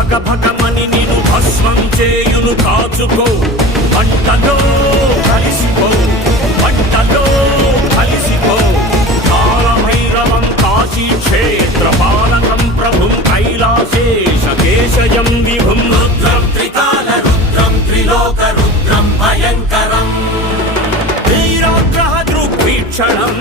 భగ భగమని నిను భస్మం చేయును కాచుకో మంటలో కలిసిపో మంటలో కలిసిపో కాలభైరవం కాశీ క్షేత్ర పాలకం ప్రభుం కైలాసేశ కేశయం విభుం రుద్రం త్రికాల రుద్రం త్రిలోక రుద్రం భయంకరం వీరాగ్రహ దృగ్వీక్షణం